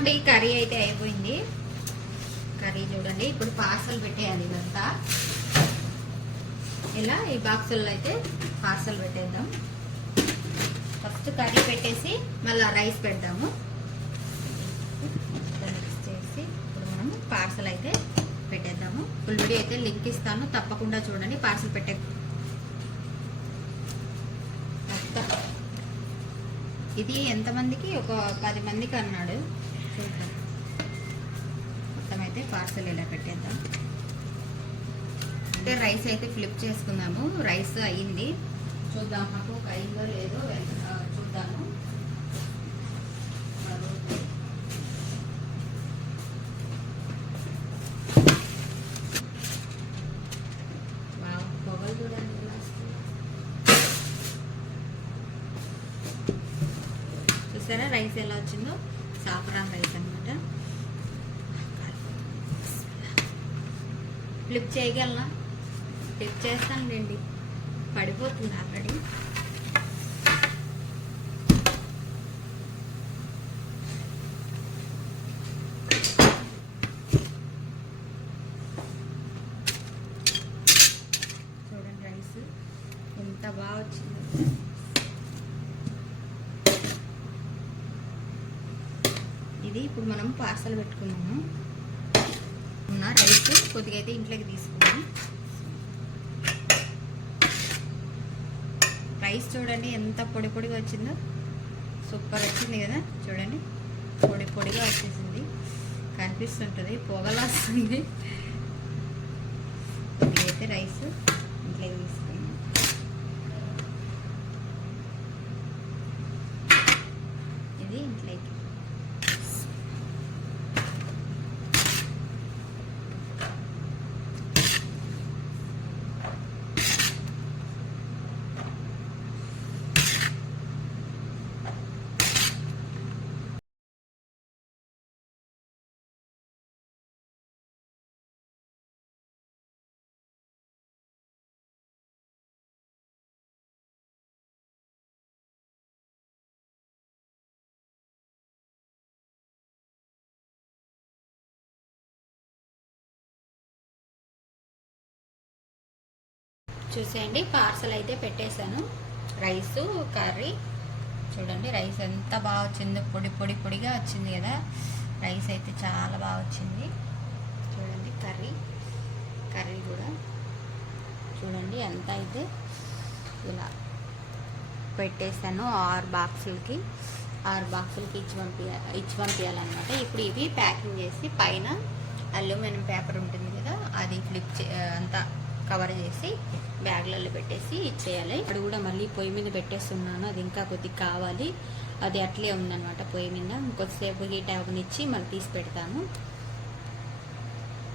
ఇదిగోండి కర్రీ అయితే అయిపోయింది. కర్రీ చూడండి. ఇప్పుడు పార్సల్ పెట్టేయాలి. ఇదంతా ఇలా ఈ బాక్సుల్లో అయితే పార్సల్ పెట్టేద్దాం. ఫస్ట్ కర్రీ పెట్టేసి మళ్ళీ రైస్ పెడదాము. మిక్స్ చేసి ఇప్పుడు మనం పార్సల్ అయితే పెట్టేద్దాము. ఫుల్ వీడియో అయితే లింక్ ఇస్తాను, తప్పకుండా చూడండి. పార్సల్ పెట్టే ఇది ఎంతమందికి? ఒక 10 మందికి అన్నాడు. చూద్దాం. మొత్తం అయితే పార్సల్ ఇలా పెట్టేద్దాం. అంటే రైస్ అయితే ఫ్లిప్ చేసుకుందాము. రైస్ అయ్యింది, చూద్దాం మాకు అయిందో లేదో చూద్దాము. పొగలు చూడండి. చూసారా రైస్ ఎలా వచ్చిందో? సాఫ్రాన్ రైస్ అనమాట. ఫ్లిప్ చేయగలనా? ఫ్లిప్ చేస్తాను రండి. పడిపోతుంది ఆల్రెడీ. చూడండి రైస్ ఎంత బాగా వచ్చింది. ఇది ఇప్పుడు మనం పార్సల్ పెట్టుకున్నాము. ఉన్న రైస్ కొద్దిగా అయితే ఇంట్లోకి తీసుకున్నాం. రైస్ చూడండి ఎంత పొడి పొడిగా వచ్చిందో. సూపర్ వచ్చింది కదా. చూడండి పొడి పొడిగా వచ్చేసింది. కనిపిస్తుంటుంది, పొగలా వస్తుంది. ఇదైతే రైస్ ఇంట్లోకి తీసుకున్నాం. ఇది ఇంట్లోకి చూసేయండి. పార్సల్ అయితే పెట్టేశాను. రైసు కర్రీ చూడండి. రైస్ ఎంత బాగా వచ్చిందో, పొడి పొడి పొడిగా వచ్చింది కదా. రైస్ అయితే చాలా బాగా వచ్చింది. చూడండి కర్రీ కూడా చూడండి ఎంత అయితే ఇలా పెట్టేశాను. 6 బాక్సులకి ఇచ్చి పంపించాలన్నమాట. ఇప్పుడు ఇవి ప్యాకింగ్ చేసి పైన అల్యూమినియం పేపర్ ఉంటుంది కదా, అది ఫ్లిప్ అంతా కవర్ చేసి బ్యాగ్లలో పెట్టేసి ఇచ్చేయాలి. ఇప్పుడు కూడా మళ్ళీ పొయ్యి మీద పెట్టేస్తున్నాను. అది ఇంకా కొద్దిగా కావాలి. అది అట్లే ఉందన్నమాట పొయ్యి మీద. ఇంకొద్దిసేపు హీట్ అవనిచ్చి మళ్ళీ తీసి పెడతాను.